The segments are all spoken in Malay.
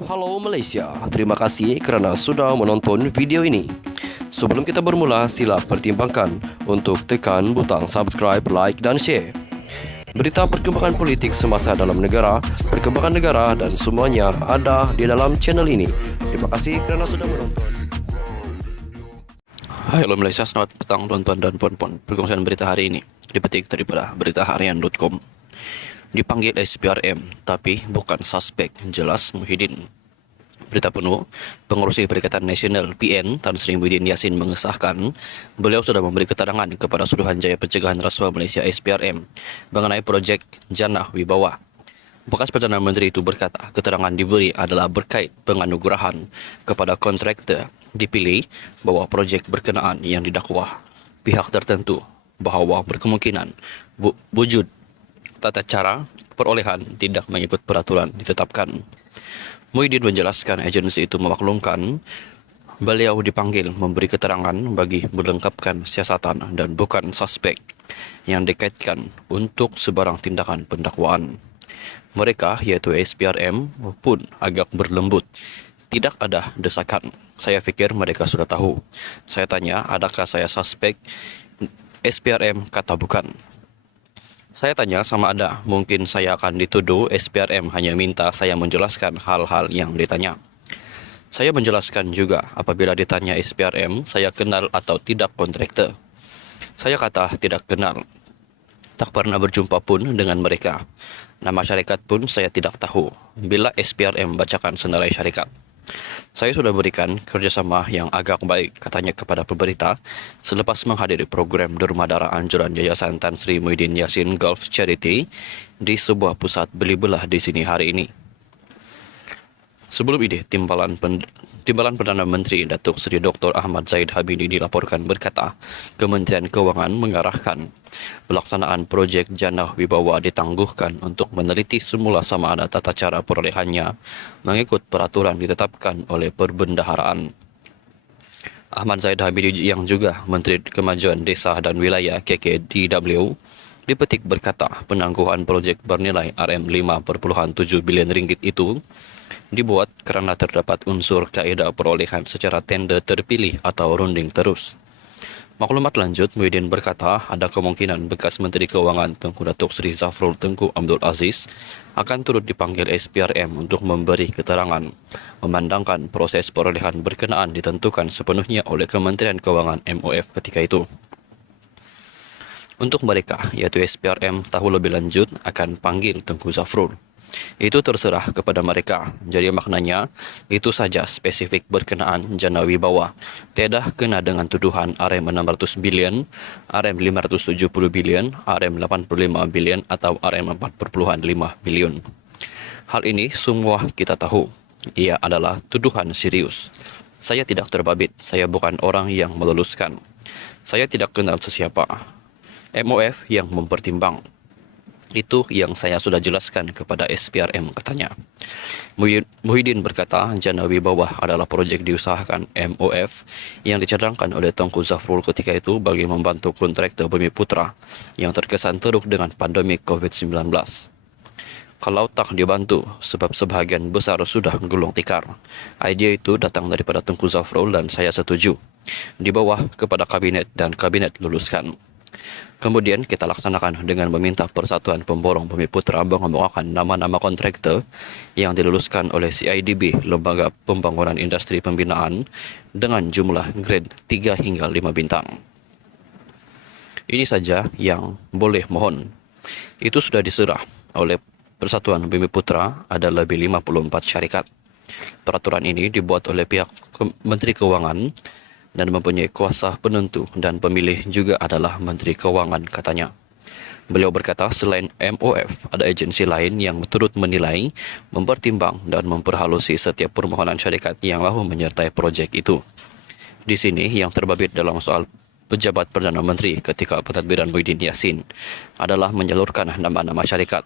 Halo Malaysia, terima kasih kerana sudah menonton video ini. Sebelum kita bermula, sila pertimbangkan untuk tekan butang subscribe, like dan share. Berita perkembangan politik semasa dalam negara, perkembangan negara dan semuanya ada di dalam channel ini. Terima kasih kerana sudah menonton. Halo Malaysia, selamat petang tuan-tuan dan puan-puan. Perkongsian berita hari ini dipetik daripada beritaharian.com. Dipanggil SPRM, tapi bukan suspek, jelas Muhyiddin. Berita penuh, Pengerusi Perikatan Nasional PN Tan Sri Muhyiddin Yassin mengesahkan beliau sudah memberi keterangan kepada Suruhanjaya Pencegahan Rasuah Malaysia SPRM mengenai projek Jannah Wibawa. Bekas Perdana Menteri itu berkata keterangan diberi adalah berkait penganugerahan kepada kontraktor dipilih bahwa projek berkenaan yang didakwa pihak tertentu bahawa berkemungkinan wujud tata cara perolehan tidak mengikut peraturan ditetapkan. Muhyiddin menjelaskan agensi itu memaklumkan beliau dipanggil memberi keterangan bagi melengkapkan siasatan dan bukan suspek yang dikaitkan untuk sebarang tindakan pendakwaan. Mereka, yaitu SPRM, pun agak berlembut. Tidak ada desakan. Saya fikir mereka sudah tahu. Saya tanya, adakah saya suspek? SPRM kata bukan. Saya tanya sama ada, mungkin saya akan dituduh SPRM hanya minta saya menjelaskan hal-hal yang ditanya. Saya menjelaskan juga apabila ditanya SPRM, saya kenal atau tidak kontraktor. Saya kata tidak kenal. Tak pernah berjumpa pun dengan mereka. Nama syarikat pun saya tidak tahu. Bila SPRM bacakan senarai syarikat. Saya sudah berikan kerjasama yang agak baik, katanya kepada pemberita selepas menghadiri program derma darah anjuran Yayasan Tan Sri Muhyiddin Yassin Gulf Charity di sebuah pusat beli belah di sini hari ini. Sebelum ini, Timbalan Perdana Menteri Datuk Seri Dr. Ahmad Zahid Habibie dilaporkan berkata, Kementerian Kewangan mengarahkan pelaksanaan projek Jannah Wibawa ditangguhkan untuk meneliti semula sama ada tata cara perolehannya mengikut peraturan ditetapkan oleh Perbendaharaan. Ahmad Zahid Habibie yang juga Menteri Kemajuan Desa dan Wilayah KKDW dipetik berkata penangguhan projek bernilai RM5.7 bilion ringgit itu dibuat kerana terdapat unsur kaedah perolehan secara tender terpilih atau runding terus. Maklumat lanjut, Muhyiddin berkata ada kemungkinan bekas Menteri Kewangan Tengku Datuk Seri Zafrul Tengku Abdul Aziz akan turut dipanggil SPRM untuk memberi keterangan, memandangkan proses perolehan berkenaan ditentukan sepenuhnya oleh Kementerian Kewangan MOF ketika itu. Untuk mereka, yaitu SPRM tahu lebih lanjut akan panggil Tengku Zafrul. Itu terserah kepada mereka. Jadi maknanya, itu saja spesifik berkenaan Jannah Wibawa. Tiada kena dengan tuduhan RM600 bilion, RM570 bilion, RM85 bilion atau RM4.5 bilion. Hal ini semua kita tahu. Ia adalah tuduhan serius. Saya tidak terbabit. Saya bukan orang yang meluluskan. Saya tidak kenal sesiapa. MOF yang mempertimbang. Itu yang saya sudah jelaskan kepada SPRM, katanya. Muhyiddin berkata Jannah Wibawa adalah projek diusahakan MOF yang dicadangkan oleh Tengku Zafrul ketika itu bagi membantu kontraktor Bumi Putra yang terkesan teruk dengan pandemik COVID-19. Kalau tak dibantu, sebab sebahagian besar sudah gulung tikar. Idea itu datang daripada Tengku Zafrul dan saya setuju. Di bawah kepada kabinet dan kabinet luluskan. Kemudian kita laksanakan dengan meminta Persatuan Pemborong Bumi Putra mengemukakan nama-nama kontraktor yang diluluskan oleh CIDB, Lembaga Pembangunan Industri Pembinaan, dengan jumlah grade 3 hingga 5 bintang. Ini saja yang boleh mohon. Itu sudah diserah oleh Persatuan Bumi Putra, ada lebih 54 syarikat. Peraturan ini dibuat oleh pihak Menteri Kewangan dan mempunyai kuasa penentu dan pemilih juga adalah Menteri Kewangan, katanya. Beliau berkata selain MOF, ada agensi lain yang turut menilai, mempertimbang dan memperhalusi setiap permohonan syarikat yang mahu menyertai projek itu. Di sini yang terbabit dalam soal pejabat Perdana Menteri ketika pentadbiran Muhyiddin Yassin adalah menyalurkan nama-nama syarikat.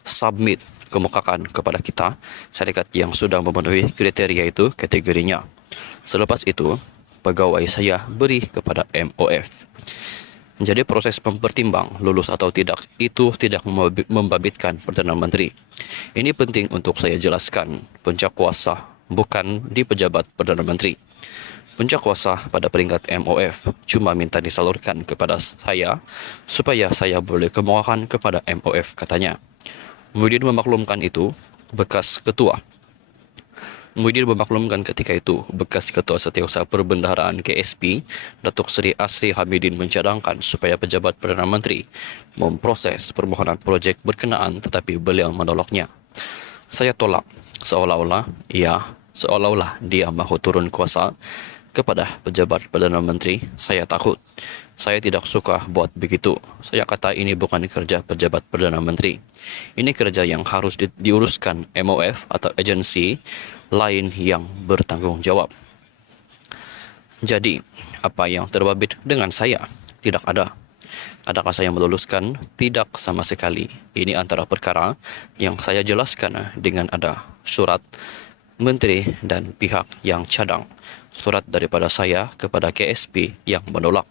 Submit, kemukakan kepada kita syarikat yang sudah memenuhi kriteria itu kategorinya. Selepas itu, pegawai saya beri kepada MOF. Jadi proses mempertimbang lulus atau tidak itu tidak membabitkan Perdana Menteri. Ini penting untuk saya jelaskan. Puncak kuasa bukan di pejabat Perdana Menteri. Puncak kuasa pada peringkat MOF cuma minta disalurkan kepada saya supaya saya boleh kemukakan kepada MOF, katanya. Muhyiddin memaklumkan itu bekas ketua. Muhyiddin memaklumkan ketika itu bekas Ketua Setiausaha Perbendaharaan KSP, Datuk Seri Asri Hamidin, mencadangkan supaya pejabat Perdana Menteri memproses permohonan projek berkenaan, tetapi beliau menolaknya. Saya tolak seolah-olah dia mahu turun kuasa kepada pejabat Perdana Menteri. Saya takut. Saya tidak suka buat begitu. Saya kata ini bukan kerja pejabat Perdana Menteri. Ini kerja yang harus diuruskan MOF atau agensi lain yang bertanggung jawab. Jadi, apa yang terbabit dengan saya? Tidak ada. Adakah saya meluluskan? Tidak sama sekali. Ini antara perkara yang saya jelaskan dengan ada surat menteri dan pihak yang cadang. Surat daripada saya kepada KSP yang menolak.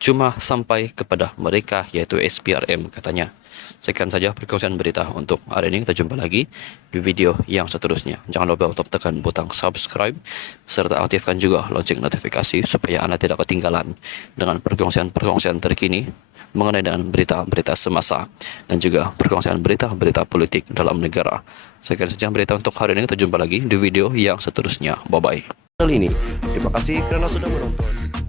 Cuma sampai kepada mereka, yaitu SPRM, katanya. Sekian saja perkongsian berita untuk hari ini. Kita jumpa lagi di video yang seterusnya. Jangan lupa untuk tekan butang subscribe serta aktifkan juga lonceng notifikasi supaya Anda tidak ketinggalan dengan perkongsian-perkongsian terkini mengenai dengan berita-berita semasa dan juga perkongsian berita-berita politik dalam negara. Sekian saja berita untuk hari ini. Kita jumpa lagi di video yang seterusnya. Bye-bye. Channel ini. Terima kasih kerana sudah menonton.